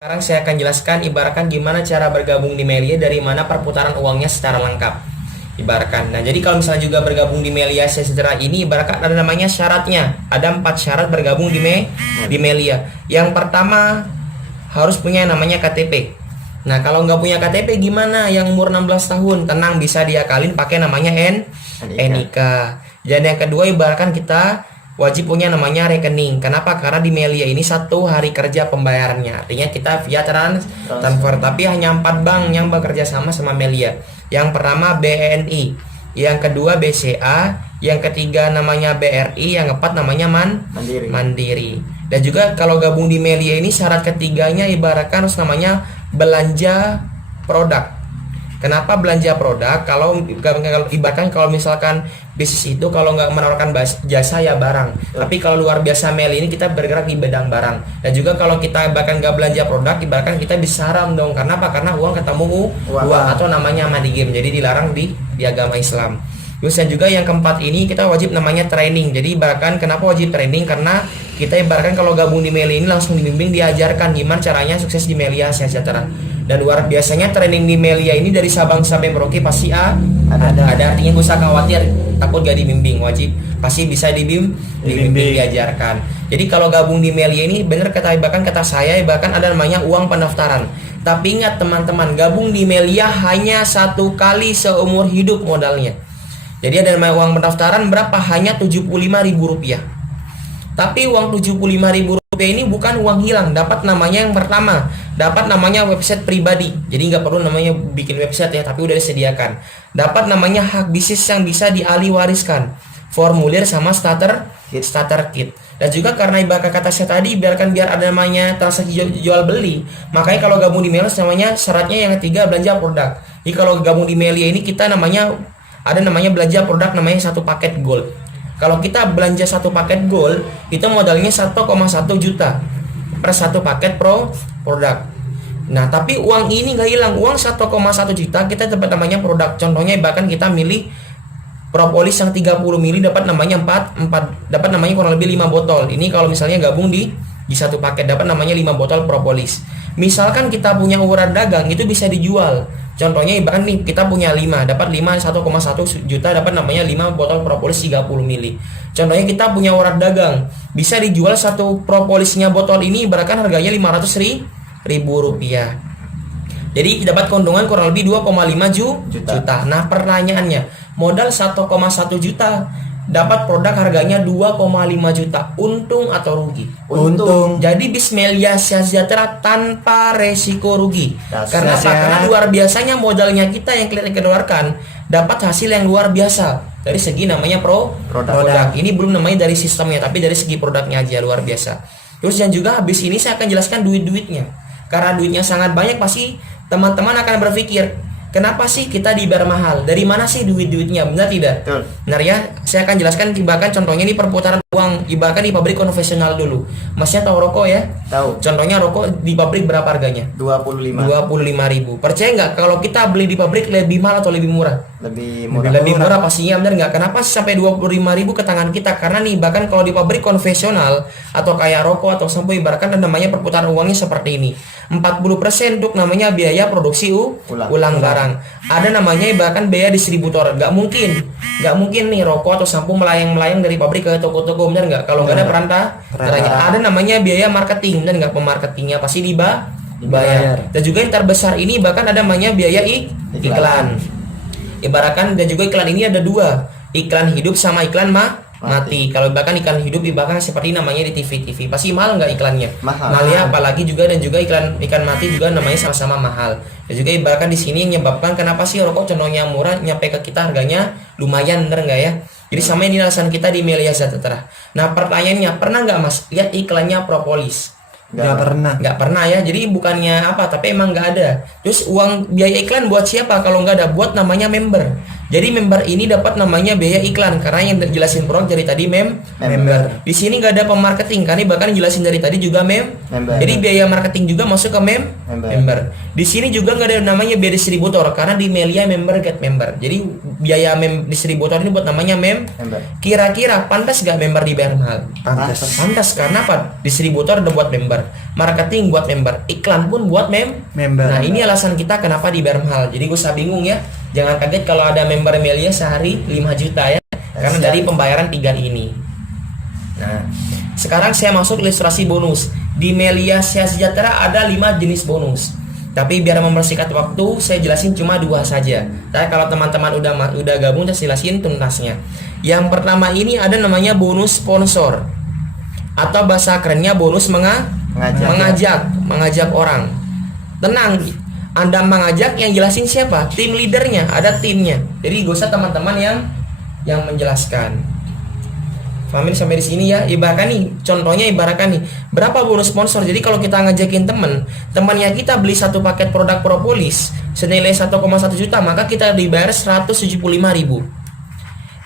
Sekarang saya akan jelaskan ibaratkan gimana cara bergabung di Melia, dari mana perputaran uangnya secara lengkap. Ibaratkan. Nah, jadi kalau misalnya juga bergabung di Melia Sejahtera ini ibaratkan ada namanya syaratnya. Ada 4 syarat bergabung di Melia. Yang pertama harus punya namanya KTP. Nah, kalau nggak punya KTP gimana? Yang umur 16 tahun, tenang, bisa diakalin pakai namanya NIK. Dan yang kedua ibaratkan kita wajib punya namanya rekening. Kenapa? Karena di Melia ini 1 hari kerja pembayarannya. Artinya kita via transfer. Tapi hanya 4 bank yang bekerja sama Melia. Yang pertama BNI, yang kedua BCA, yang ketiga namanya BRI, yang keempat namanya Mandiri. Dan juga kalau gabung di Melia ini syarat ketiganya ibaratkan harus namanya belanja produk. Kenapa belanja produk? Kalau ibaratkan kalau misalkan bisnis itu kalau nggak menawarkan jasa ya barang. Tapi kalau luar biasa Meli ini kita bergerak di bidang barang. Dan juga kalau kita bahkan nggak belanja produk, ibaratkan kita bisa haram dong. Karena apa? Karena uang ketemu uang atau namanya money game. Jadi dilarang di agama Islam. Terus dan juga yang keempat ini kita wajib namanya training. Jadi ibaratkan kenapa wajib training? Karena kita ibaratkan kalau gabung di Melia ini langsung dibimbing, diajarkan gimana caranya sukses di Melia Sejahtera. Dan luar biasanya training di Melia ini dari Sabang sampai Merauke pasti ada. Artinya gak usah khawatir takut gak dibimbing, wajib pasti bisa dibimbing, diajarkan. Jadi kalau gabung di Melia ini bener bahkan kata saya bahkan ada namanya uang pendaftaran. Tapi ingat teman-teman, gabung di Melia hanya 1 kali seumur hidup modalnya. Jadi ada namanya uang pendaftaran berapa? Hanya Rp75.000. Tapi uang Rp75.000 ini bukan uang hilang. Dapat namanya yang pertama, dapat namanya website pribadi. Jadi nggak perlu namanya bikin website ya, tapi udah disediakan. Dapat namanya hak bisnis yang bisa dialihwariskan, formulir sama starter kit. Dan juga karena ibarat kata saya tadi, biar ada namanya transaksi jual beli. Makanya kalau gabung di Melia namanya syaratnya yang ketiga belanja produk. Jadi kalau gabung di Melia ini kita ada namanya belanja produk namanya 1 paket gold. Kalau kita belanja 1 paket gold, itu modalnya 1,1 juta per 1 paket produk. Nah, tapi uang ini nggak hilang. Uang 1,1 juta kita dapat namanya produk. Contohnya bahkan kita milih propolis yang 30 mili dapat namanya 4 dapat namanya kurang lebih 5 botol. Ini kalau misalnya gabung di 1 paket dapat namanya 5 botol propolis. Misalkan kita punya ukuran dagang itu bisa dijual. Contohnya ibarat nih kita punya 5, dapat 1,1 juta dapat namanya 5 botol propolis 30 mili. Contohnya kita punya urat dagang, bisa dijual 1 propolisnya botol ini ibaratkan harganya Rp500.000. Jadi dapat keuntungan kurang lebih 2,5 juta. Nah, pertanyaannya, modal 1,1 juta dapat produk harganya 2,5 juta. Untung atau rugi? Untung. Jadi Melia Sejahtera tanpa resiko rugi. Karena apa? Karena luar biasanya modalnya kita yang kita keluarkan dapat hasil yang luar biasa. Dari segi namanya produk. Ini belum namanya dari sistemnya, tapi dari segi produknya aja luar biasa. Terus dan juga habis ini saya akan jelaskan duitnya. Karena duitnya sangat banyak, pasti teman-teman akan berpikir, kenapa sih kita dibayar mahal? Dari mana sih duitnya? Benar tidak? Betul. Benar ya. Saya akan jelaskan bahkan contohnya ini perputaran uang ibaratkan di pabrik konvensional dulu. Masnya tahu rokok ya? Tahu. Contohnya rokok di pabrik berapa harganya? 25.000. Percaya nggak kalau kita beli di pabrik lebih mahal atau lebih murah? Lebih murah pastinya, benar nggak? Kenapa sampai 25.000 ke tangan kita? Karena nih bahkan kalau di pabrik konvensional atau kayak rokok atau sampo ibaratkan namanya perputaran uangnya seperti ini. 40% untuk namanya biaya produksi ulang barang. Ada namanya ibaratkan biaya distributor. Nggak mungkin nih rokok atau sampo melayang dari pabrik ke toko-toko, benar nggak? Kalau nggak ada perantaranya. Ada namanya biaya marketing, dan nggak, pemarketingnya pasti dibayar. Dan juga yang terbesar ini bahkan ada namanya biaya iklan. Ibaratkan dan juga iklan ini ada 2, iklan hidup sama iklan mati. Kalau bahkan iklan hidup bahkan seperti namanya di TV pasti mahal nggak iklannya? Mahal ya, apalagi juga dan juga iklan mati juga namanya sama-sama mahal. Dan juga ibaratkan di sini yang menyebabkan kenapa sih rokok contohnya murah nyampe ke kita harganya lumayan, bener nggak ya? Jadi sama ini alasan kita di Melia Sejahtera. Nah, pertanyaannya, pernah nggak Mas lihat iklannya propolis? Nggak pernah ya. Jadi bukannya apa, tapi emang nggak ada. Terus uang biaya iklan buat siapa kalau nggak ada? Buat namanya member. Jadi member ini dapat namanya biaya iklan karena yang jelasin produk dari tadi member. Di sini nggak ada pemarketing karena bahkan jelasin dari tadi juga member. Jadi biaya marketing juga masuk ke member. Di sini juga nggak ada namanya biaya distributor karena di Melia member get member. Jadi biaya distributor ini buat namanya member. Kira-kira pantas nggak member dibayar mahal? Pantas karena apa? Distributor udah buat member, marketing buat member, iklan pun buat member. Nah ini alasan kita kenapa dibayar mahal. Jadi gue usah bingung ya. Jangan kaget kalau ada member Melia sehari 5 juta ya. Karena dari pembayaran 3 ini. Nah, sekarang saya masuk ilustrasi bonus. Di Melia Sejahtera ada 5 jenis bonus. Tapi biar mempersingkat waktu, saya jelasin cuma 2 saja. Tapi kalau teman-teman udah gabung, saya jelasin tuntasnya. Yang pertama ini ada namanya bonus sponsor. Atau bahasa kerennya bonus mengajak orang. Tenang, Anda mengajak yang jelasin siapa? Tim leadernya, ada timnya. Jadi gak usah teman-teman yang menjelaskan. Pahamin sampai di sini ya. Ibaratkan nih, contohnya ibaratkan nih, berapa bonus sponsor? Jadi kalau kita ngajakin temannya kita beli satu paket produk propolis senilai 1,1 juta, maka kita dibayar 175.000.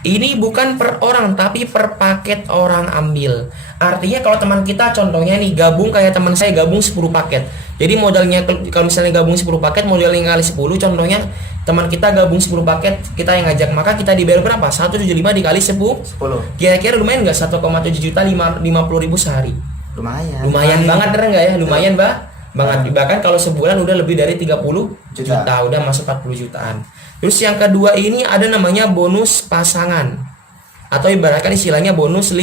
Ini bukan per orang tapi per paket orang ambil. Artinya kalau teman kita contohnya nih gabung kayak teman saya gabung 10 paket. Jadi modalnya kalau misalnya gabung 10 paket modalnya kali 10, contohnya teman kita gabung 10 paket, kita yang ngajak, maka kita dibayar berapa? 175 dikali 10. Kira-kira lumayan enggak 1,7 juta 50.000 sehari? Lumayan banget enggak ya? Lumayan banget. Bahkan kalau sebulan udah lebih dari 30 juta, udah masuk 40 jutaan. Terus yang kedua ini ada namanya bonus pasangan atau ibaratkan istilahnya bonus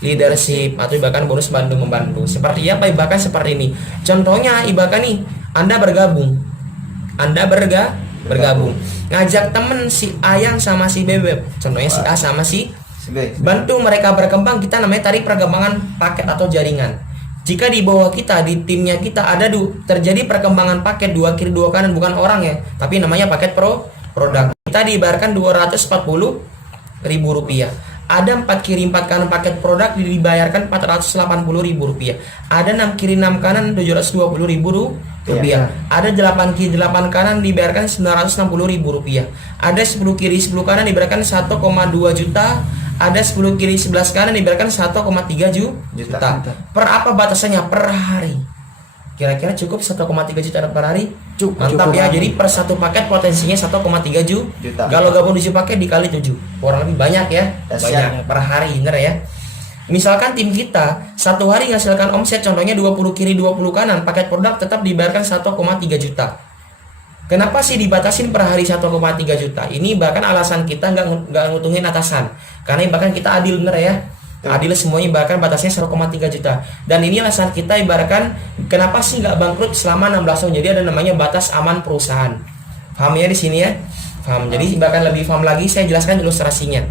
leadership atau ibaratkan bonus bantu-membantu. Seperti apa? Ibaratkan seperti ini. Contohnya ibaratkan nih Anda bergabung. Ngajak temen si Ayang sama si Bebek. Contohnya si A sama si B. Bantu mereka berkembang, kita namanya tarik perkembangan paket atau jaringan. Jika di bawah kita, di timnya kita ada terjadi perkembangan paket 2 kiri 2 kanan, bukan orang ya, tapi namanya paket produk. Kita dibayarkan 240.000 rupiah. Ada 4 kiri 4 kanan paket produk dibayarkan 480.000 rupiah. Ada 6 kiri 6 kanan 720.000 rupiah. Ada 8 kiri 8 kanan dibayarkan 960.000 rupiah. Ada 10 kiri 10 kanan dibayarkan 1,2 juta. Ada 10 kiri 11 kanan dibayarkan 1,3 juta. Per apa batasannya? Per hari. Kira-kira cukup 1,3 juta per hari? Mantap ya. Jadi per satu paket potensinya 1,3 juta. Kalau gabung 7 paket dikali 7, kurang lebih banyak ya. Banyak per hari, bener ya. Misalkan tim kita satu hari menghasilkan omset contohnya 20 kiri 20 kanan, paket produk tetap dibayarkan 1,3 juta. Kenapa sih dibatasin per hari 1,3 juta? Ini bahkan alasan kita nggak ngutungin atasan. Karena bahkan kita adil, bener ya. Adil semuanya, bahkan batasnya 1,3 juta. Dan ini alasan kita ibaratkan kenapa sih nggak bangkrut selama 16 tahun. Jadi ada namanya batas aman perusahaan. Paham ya di sini ya? Paham. Jadi bahkan lebih paham lagi saya jelaskan ilustrasinya.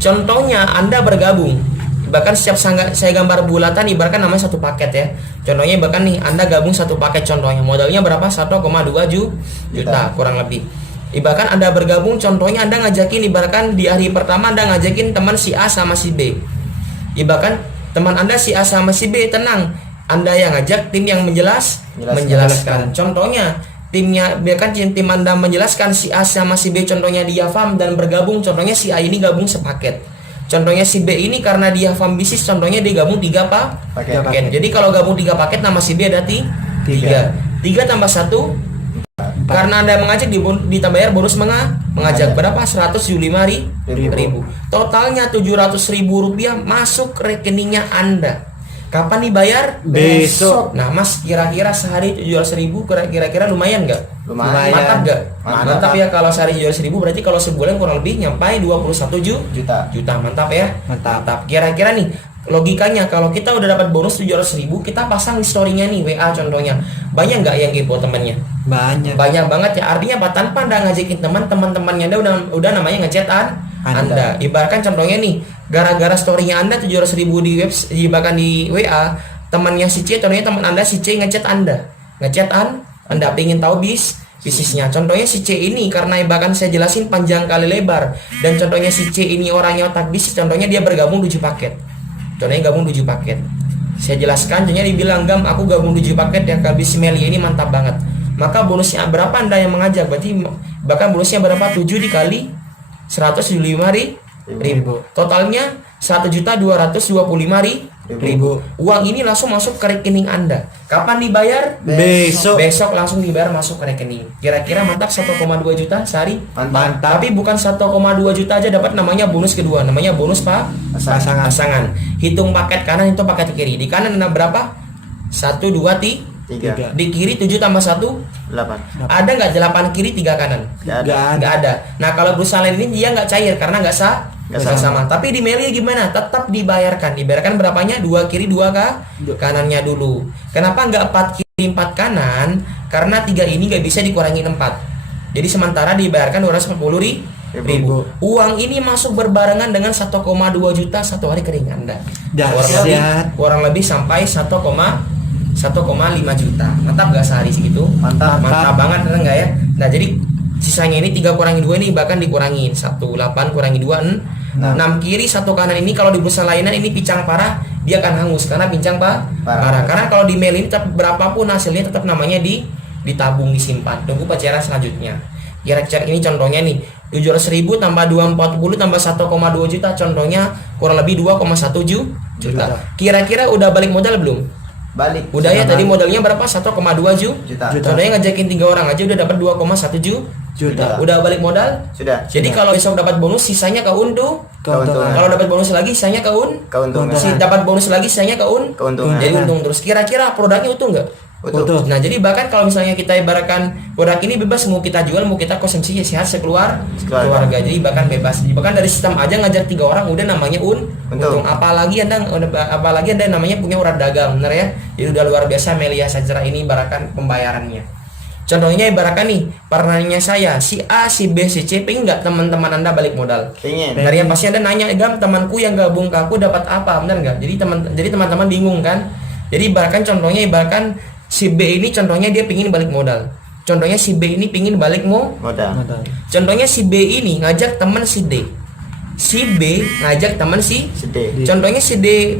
Contohnya Anda bergabung. Bahkan setiap saya gambar bulatan ibaratkan namanya satu paket ya. Contohnya bahkan nih Anda gabung satu paket, contohnya modalnya berapa? 1,2 juta kurang lebih. Ibaratkan Anda bergabung, contohnya Anda ngajakin, ibaratkan di hari pertama Anda ngajakin teman si A sama si B. Ibaratkan teman Anda si A sama si B, tenang, Anda yang ngajak, tim yang menjelaskan. Contohnya timnya, biarkan tim Anda menjelaskan si A sama si B, contohnya dia farm dan bergabung, contohnya si A ini gabung sepaket. Contohnya si B ini karena dia farm bisnis, contohnya dia gabung 3 paket. Jadi kalau gabung 3 paket nama si B ada 3 tambah 1. Karena Anda mengajak ditambayar bonus mengajak berapa? 175.000. Totalnya 700.000 rupiah masuk rekeningnya Anda. Kapan dibayar? Besok. Nah Mas, kira-kira sehari 700.000 kira-kira lumayan nggak? Lumayan. Mantap nggak? Mantap ya. Kalau sehari 700.000 berarti kalau sebulan kurang lebih nyampai 21 juta. Mantap ya? Mantap. Kira-kira nih logikanya kalau kita udah dapat bonus 700.000, kita pasang di story-nya nih WA contohnya. Banyak nggak yang kepo temannya? Banyak banget ya. Artinya apa? Tanpa Anda ngajakin teman-temannya Anda udah namanya ngechat Anda. Ibaratkan contohnya nih, gara-gara story-nya Anda 700.000 di web, bahkan di WA, temannya si C, contohnya teman Anda si C ngechat Anda pengen tahu bisnisnya. Contohnya si C ini karena bahkan saya jelasin panjang kali lebar, dan contohnya si C ini orangnya otak bisnis, contohnya dia bergabung 7 paket. Contohnya gabung 7 paket. Saya jelaskan, contohnya dibilang, "Gam, aku gabung 7 paket ya, kalau bisnis Melia ini mantap banget." Maka bonusnya berapa Anda yang mengajak? Berarti bahkan bonusnya berapa? 7 dikali 175.000. Totalnya 1.225.000. Uang ini langsung masuk ke rekening Anda. Kapan dibayar? Besok langsung dibayar, masuk ke rekening. Kira-kira mantap 1,2 juta sehari? Mantap. Tapi bukan 1,2 juta aja dapat, namanya bonus kedua, namanya bonus pasangan. Hitung paket kanan, itu paket kiri. Di kanan ada berapa? 1, 2, 3. Di kiri 7 tambah 1 8. Ada nggak 8 kiri 3 kanan? Nggak ada. Nah kalau perusahaan lain ini dia nggak cair karena nggak sama. Tapi di Melia gimana? Tetap dibayarkan. Dibayarkan berapanya? 2 kiri 2 kanannya dulu. Kenapa nggak 4 kiri 4 kanan? Karena 3 ini nggak bisa dikurangi 4. Jadi sementara dibayarkan 210.000. Uang ini masuk berbarengan dengan 1,2 juta satu hari kering Anda. Kurang lebih sampai 1,5 juta. Mantap gak sehari segitu? Mantap banget, enggak ya? Nah jadi sisanya ini 3 kurangi 2 ini bahkan dikurangin 1, 8 kurangi 2 6 kiri 1 kanan ini kalau di perusahaan lainnya ini pincang parah, dia akan hangus karena pincang parah. Karena kalau di mail ini tetap berapapun hasilnya tetap namanya ditabung, disimpan, tunggu pencairan selanjutnya. Kira-kira ini contohnya nih 700.000 tambah 240 tambah 1,2 juta, contohnya kurang lebih 2,1 juta. Kira-kira udah balik modal belum? Balik. Udah ya, tadi modalnya berapa? 1,2 juta. Contohnya ngajakin 3 orang aja udah dapat 2,1 juta. Udah balik modal? Sudah. Jadi kalau besok dapat bonus sisanya keuntungan. Kalau dapat bonus lagi sisanya keuntungan. Dapat bonus lagi sisanya keuntungan. Jadi untung terus. Kira-kira produknya utuh nggak? Utuh. Nah jadi bahkan kalau misalnya kita ibaratkan produk ini bebas, mau kita jual mau kita konsumsi sehat sekeluarga. Jadi bahkan bebas. Bahkan dari sistem aja ngajak 3 orang udah namanya untung. Apalagi anda namanya punya urat dagang, bener ya? Jadi udah luar biasa Melia Sajarah ini ibaratkan pembayarannya. Contohnya ibaratkan nih, partnernya saya si A, si B, si C, pengen nggak teman-teman anda balik modal? Pengen. Dari yang pasti anda nanya, Gam, temanku yang gabung ke aku dapat apa, bener nggak? Jadi teman-teman bingung kan? Jadi ibaratkan contohnya ibaratkan si B ini contohnya dia pingin balik modal. Contohnya si B ini pingin balik modal. Contohnya si B ini ngajak teman si D. Si B ngajak teman si D. Contohnya si D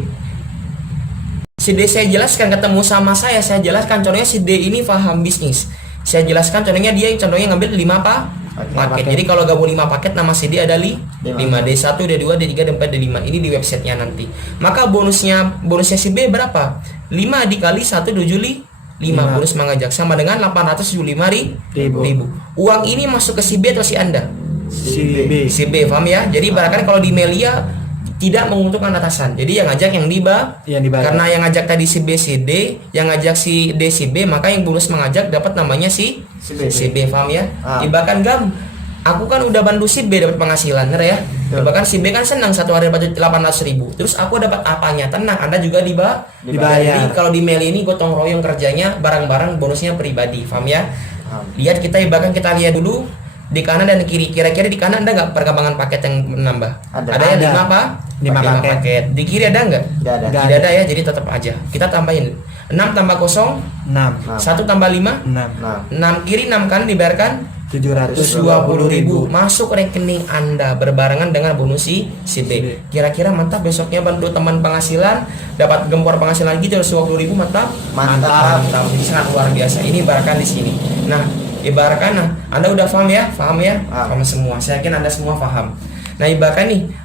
saya jelaskan ketemu sama saya jelaskan contohnya si D ini paham bisnis. Saya jelaskan contohnya dia ngambil 5 paket. Jadi kalau gabung 5 paket nama si D ada 5. D1, D2, D3, D4, D5. Ini di websitenya nanti. Maka bonusnya si B berapa? 5 dikali 175. Bonus mengajak sama dengan 875.000. Uang ini masuk ke si B atau si Anda? Si B, paham ya? Jadi bahkan kalau di Melia tidak menguntungkan atasan. Jadi yang ngajak yang karena yang ngajak tadi si B si D, yang ngajak si D si B, maka yang bonus mengajak dapat namanya si B, paham ya? Bahkan Gam, aku kan udah bantu si B dapat penghasilan, ya? Bahkan si B kan senang satu hari dapat 800.000. Terus aku dapat apanya? Tenang, Anda juga dibayar. Jadi kalau di Meli ini gotong royong kerjanya, barang-barang bonusnya pribadi, paham ya? Lihat bahkan kita lihat dulu di kanan dan kiri. Kira-kira di kanan ada nggak perkembangan paket yang menambah? Ada yang 5 paket. Di kiri ada nggak? Tidak ada ya. Jadi tetap aja. Kita tambahin 6 tambah 0 6. 1 tambah 5 6 kiri 6 kanan dibayarkan 720.000 masuk rekening Anda berbarengan dengan bonus si B. Kira-kira mantap, besoknya bantu teman penghasilan dapat gempor penghasilan gitu 220.000. Mantap. Jadi sangat luar biasa. Ini ibaratkan di sini. Nah, ibaratkan Anda udah paham ya? Paham semua. Saya yakin Anda semua paham. Nah, ibaratkan nih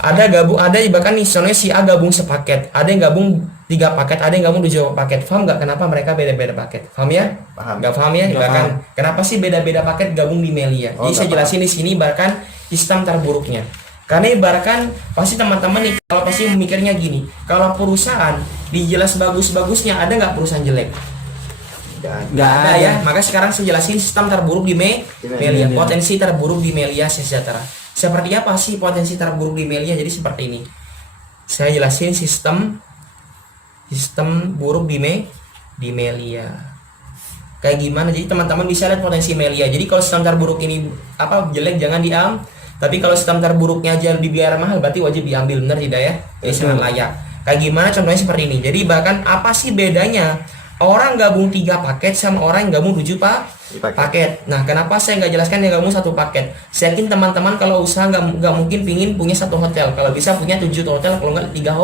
ada ibaratkan nih soalnya si A gabung sepaket, ada yang gabung 3 paket, ada yang gabung 7 paket. Paham nggak kenapa mereka beda-beda paket? Paham ya? Nggak paham ya? Ibaratkan kenapa sih beda-beda paket gabung di Melia? Jadi saya jelasin di sini ibaratkan sistem terburuknya. Karena ibaratkan pasti teman-teman nih kalau pasti mikirnya gini, kalau perusahaan dijelas bagus-bagusnya, ada nggak perusahaan jelek? Nggak ada ya. Maka sekarang saya jelasin sistem terburuk di Melia. Potensi terburuk di Melia Sejahtera. Seperti apa sih potensi terburuk di Melia? Jadi seperti ini. Saya jelasin sistem buruk di Melia. Kayak gimana? Jadi teman-teman bisa lihat potensi Melia. Jadi kalau sistem terburuk ini jelek jangan diambil. Tapi kalau sistem terburuknya aja dibiayar mahal berarti wajib diambil, benar tidak ya? Jadi sangat layak. Kayak gimana? Contohnya seperti ini. Jadi bahkan apa sih bedanya orang gabung 3 paket sama orang yang gabung 7 paket? Nah, kenapa saya nggak jelaskan yang gabung 1 paket? Saya yakin teman-teman kalau usaha nggak mungkin pingin punya 1 hotel. Kalau bisa punya 7 hotel, kalau nggak 3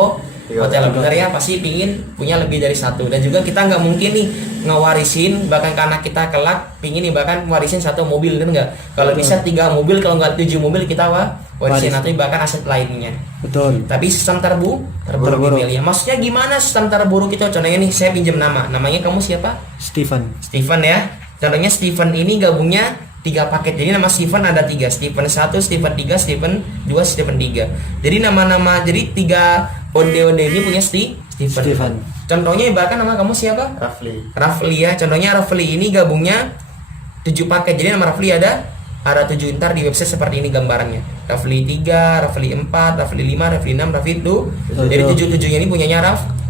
Hotel bener ya, pasti pingin punya lebih dari satu. Dan juga kita nggak mungkin nih ngewarisin, bahkan karena kita kelak pingin nih bahkan warisin satu mobil kan nggak. Kalau bisa 3 mobil, kalau nggak 7 mobil kita warisin atau bahkan aset lainnya. Betul. Tapi sistem terburuk Terburuk. email ya. Maksudnya gimana sistem terburuk itu? Contohnya nih saya pinjam namanya kamu siapa? Steven. Steven ya. Contohnya Steven ini gabungnya 3 paket. Jadi nama Steven ada 3, Steven 1, Steven 3, Steven 2, Steven 3. Jadi nama-nama, jadi 3 onde-onde ini punya Steven. Contohnya bahkan nama kamu siapa? Rafli ya. Contohnya Rafli ini gabungnya 7 paket. Jadi nama Rafli ada 7, ntar di website seperti ini gambarannya. Rafli 3, Rafli 4, Rafli 5, Rafli 6, Rafli 2. Jadi 7-7-nya ini punyanya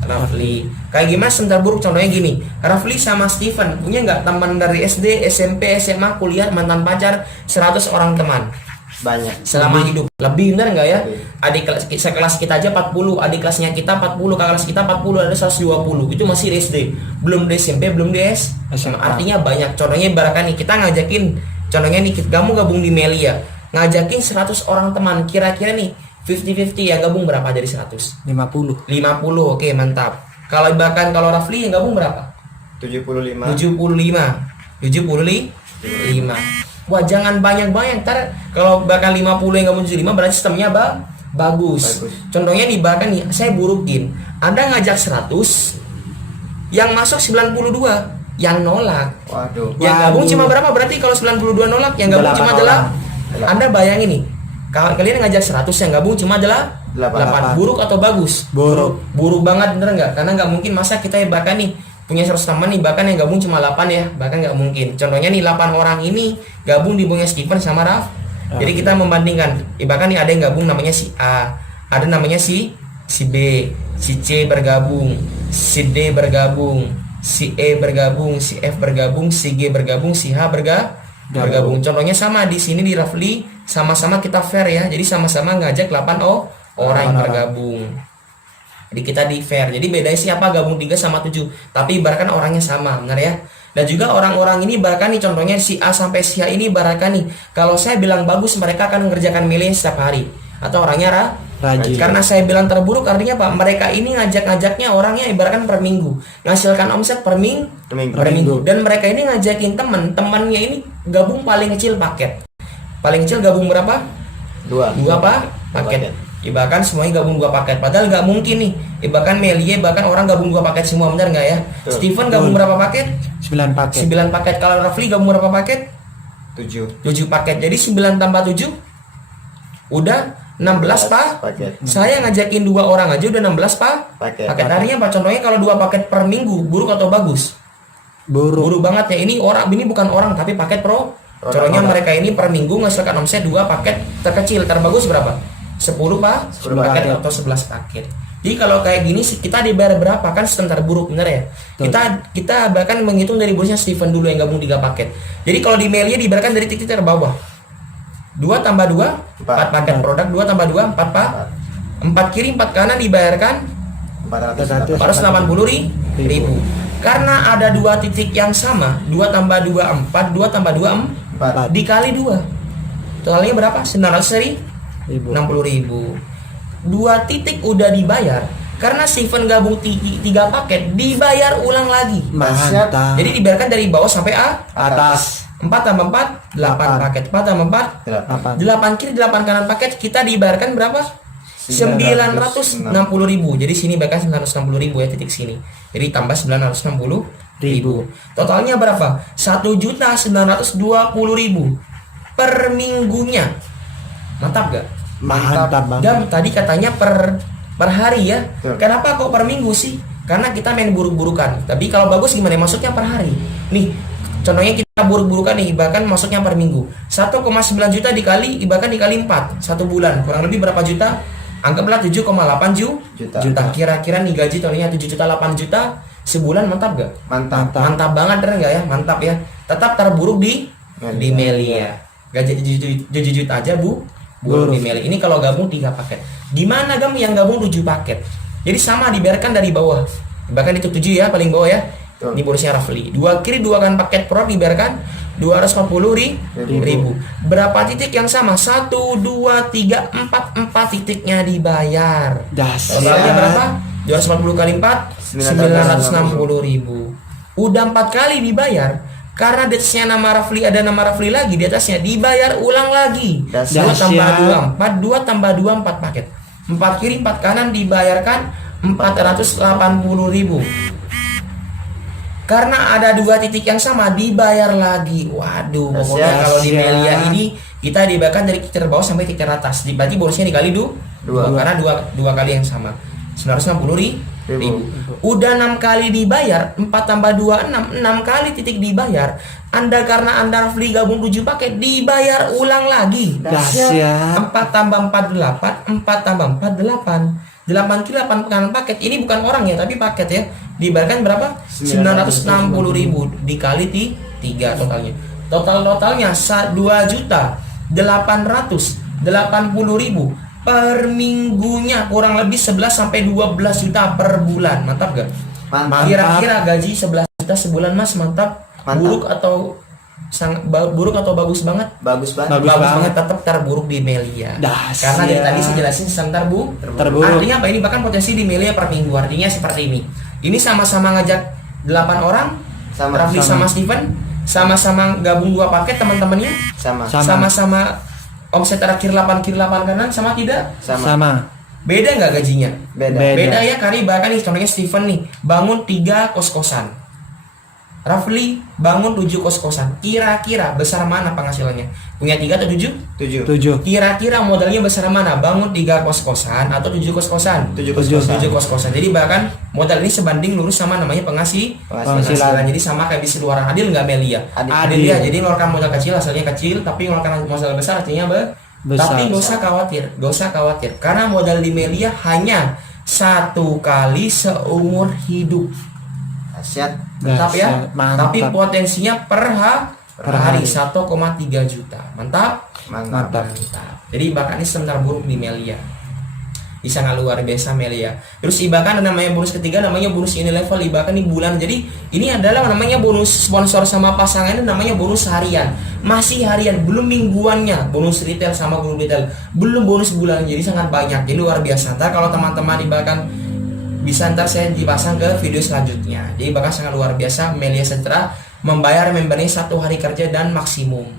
Rafli. Kayak gimana sebentar buruk, contohnya gini. Rafli sama Steven punya nggak teman dari SD, SMP, SMA, kuliah, mantan pacar 100 orang teman Banyak. selama hidup. Lebih bener nggak ya? Lebih. Adik kelas sekelas kita aja 40, adik kelasnya kita 40, kakak kelas kita 40, ada 120. Itu masih di SD. Belum di SMP, belum di SMA. Artinya banyak. Contohnya ibaratkan nih kita ngajakin, contohnya nih kamu gabung di Melia, ngajakin 100 orang teman, kira-kira nih 50-50 yang gabung berapa dari 100? 50. 50, oke mantap. Kalau bahkan kalau Rafli yang gabung berapa? 75. 75. Wah jangan banyak-banyak, ntar kalau bahkan 50 yang gabung 75 berarti sistemnya bagus. Contohnya nih bahkan nih saya burukin, Anda ngajak 100, yang masuk 92, yang nolak. Waduh. Yang gabung cuma berapa? Berarti kalau 92 nolak, yang gabung 8 cuma orang. adalah. Anda bayangin nih, kalian ngajak 100 yang gabung cuma adalah 8. 8. Buruk atau bagus? Buruk. Buruk banget, bener nggak? Karena nggak mungkin masa kita bahkan nih punya 100 teman nih bahkan yang gabung cuma 8 ya, bahkan nggak mungkin. Contohnya nih 8 orang ini gabung di bawahnya Steven sama Raf. Jadi kita membandingkan, bahkan nih ada yang gabung namanya si A, ada namanya si B, si C bergabung, si D bergabung, si E bergabung, si F bergabung, si G bergabung, si H bergabung. Contohnya sama di sini di Rafli, sama-sama kita fair ya. Jadi sama-sama ngajak 8 orang yang bergabung. Jadi kita di fair. Jadi bedanya siapa gabung 3 sama 7, tapi ibaratkan orangnya sama, benar ya. Dan juga orang-orang ini bahkan nih contohnya si A sampai si A ini bahkan nih kalau saya bilang bagus mereka akan mengerjakan milih setiap hari atau orangnya Rajin. karena saya bilang terburuk artinya apa? Mereka ini ngajak-ngajaknya orangnya ibaratkan per minggu, ngasilkan omset per minggu. Dan mereka ini ngajakin temannya ini gabung paling kecil paket. Paling kecil gabung berapa? 2 paket. Ibaratkan semuanya gabung 2 paket. Padahal nggak mungkin nih. Ibaratkan Melia bahkan orang gabung 2 paket semua, benar nggak ya? Steven gabung berapa paket? 9 paket. 9 paket. Kalau Rafli gabung berapa paket? 7 paket. Jadi 9 tambah 7 udah 16 paket. Saya ngajakin 2 orang aja udah 16 paket. Artinya apa? Contohnya kalau 2 paket per minggu, buruk atau bagus? Buruk banget ya. Ini bukan orang tapi paket pro. Contohnya mereka ini per minggu menghasilkan omset 2 paket terkecil, terbagus berapa? 10 paket atau 11 paket. Jadi kalau kayak gini kita dibayar berapa kan sistem terburuk, bener ya? Kita bahkan menghitung dari bosnya Steven dulu yang gabung 3 paket. Jadi kalau di Melia dibayarkan dari titik terbawah. 2 tambah 2 4 paket produk, 2 tambah 2 4 kiri 4 kanan dibayarkan 480.000. Karena ada 2 titik yang sama, 2 tambah 2 4, 2 tambah 2 4 dikali 2. Totalnya berapa? 960.000. 2 titik udah dibayar. Karena Steven gabung 3 paket dibayar ulang lagi. Mantap. Jadi dibayarkan dari bawah sampai Atas. 4 tambah 4 8 paket. 4 tambah 4 8 kiri 8 kanan paket kita dibayarkan berapa? 960.000. Jadi sini bahkan 960.000 ya titik sini. Jadi tambah 960.000. Totalnya berapa? 1.920.000 per minggunya. Mantap gak? Mantap banget. Gam tadi katanya per hari ya. Kenapa kok per minggu sih? Karena kita main buruk-burukan. Tapi kalau bagus gimana? Maksudnya per hari. Nih, contohnya kita buruk-burukan nih, bahkan masuknya per minggu. 1,9 juta dikali 4 1 bulan. Kurang lebih berapa juta? Anggaplah 7,8 juta. Kira-kira nih gaji tahunnya 7 juta 8 juta sebulan, mantap gak? Mantap banget, bener gak ya? Mantap ya. Tetap terburuk di Melia. Gaji 7 juta aja buruk di Melia. Ini kalau gabung 3 paket. Gimana yang gabung 7 paket? Jadi sama dibiarkan dari bawah. Bahkan itu 7 ya, paling bawah ya. Ini bonusnya Rafli. 2 kiri 2 kan paket pro dibiarkan 240.000. Berapa titik yang sama? 1 2 3 4 titiknya dibayar. Totalnya berapa? 240 kali 4 960.000. Udah 4 kali dibayar. Karena di atasnya nama Rafli, ada nama Rafli lagi di atasnya, dibayar ulang lagi. 2 tambah 2 4, 2 tambah 2 4 paket. 4 kiri 4 kanan dibayarkan 480.000. Karena ada 2 titik yang sama dibayar lagi. Waduh, pokoknya kalau di Melia ini kita dibayarkan dari titik terbawah sampai titik teratas. Berarti bonusnya dikali 2 karena 2 kali yang sama. 960.000. Udah 6 kali dibayar, 4 tambah 2 6 kali titik dibayar. Karena Anda Rafli gabung 7 paket dibayar ulang lagi. Dahsyat. 4 tambah 4 8, 4 tambah 4 8. 8 kilo 8 pekan paket. Ini bukan orang ya, tapi paket ya. Dibayarkan berapa? 960.000 dikali 3 totalnya. Totalnya 2.880.000 per minggunya, kurang lebih 11 sampai 12 juta per bulan. Mantap gak? Mantap. Kira-kira gaji 11 juta sebulan Mas, mantap. Buruk atau bagus banget? Bagus banget. Bagus banget. Tetap terburuk di Melia. Dahsyat. Karena dari tadi saya jelasin tentang Terburuk. Artinya apa ini? Bahkan potensi di Melia per minggu. Artinya seperti ini. Ini sama-sama ngajak 8 orang. Rafli sama Steven sama-sama gabung 2 paket teman-temannya. Sama-sama omset terakhir 8 kiri 8 kanan sama tidak? Sama. Beda nggak gajinya? Beda. Ya, kali bahkan nih contohnya Steven nih bangun 3 kos-kosan. Rafli bangun 7 kos-kosan. Kira-kira besar mana penghasilannya? Punya 3 atau 7? 7. Kira-kira modalnya besar mana? Bangun 3 kos-kosan atau 7 kos-kosan? 7 kos-kosan. 7 kos-kosan. Jadi bahkan modal ini sebanding lurus sama namanya penghasilan. Jadi sama kayak bisnis luaran. Adil nggak Melia? Adil ya. Jadi ngeluarkan modal kecil hasilnya kecil, tapi ngeluarkan modal besar artinya besar. Tapi nggak usah khawatir. Karena modal di Melia hanya 1 kali seumur hidup. Mantap ya. Tapi potensinya per hari 1,3 juta. Mantap. Jadi bahkan ini sebentar buruk di Melia. Bisa nggak luar biasa Melia. Terus bahkan namanya bonus ketiga, namanya bonus ini level. Bahkan ini bulan. Jadi ini adalah namanya bonus sponsor sama pasangan, namanya bonus harian. Masih harian, belum mingguannya. Bonus retail sama bonus retail, belum bonus bulan. Jadi sangat banyak. Jadi luar biasa. Ntar kalau teman-teman bahkan bisa ntar saya dipasang ke video selanjutnya. Jadi bakal sangat luar biasa. Melia Sejahtera membayar membernya 1 hari kerja dan maksimum.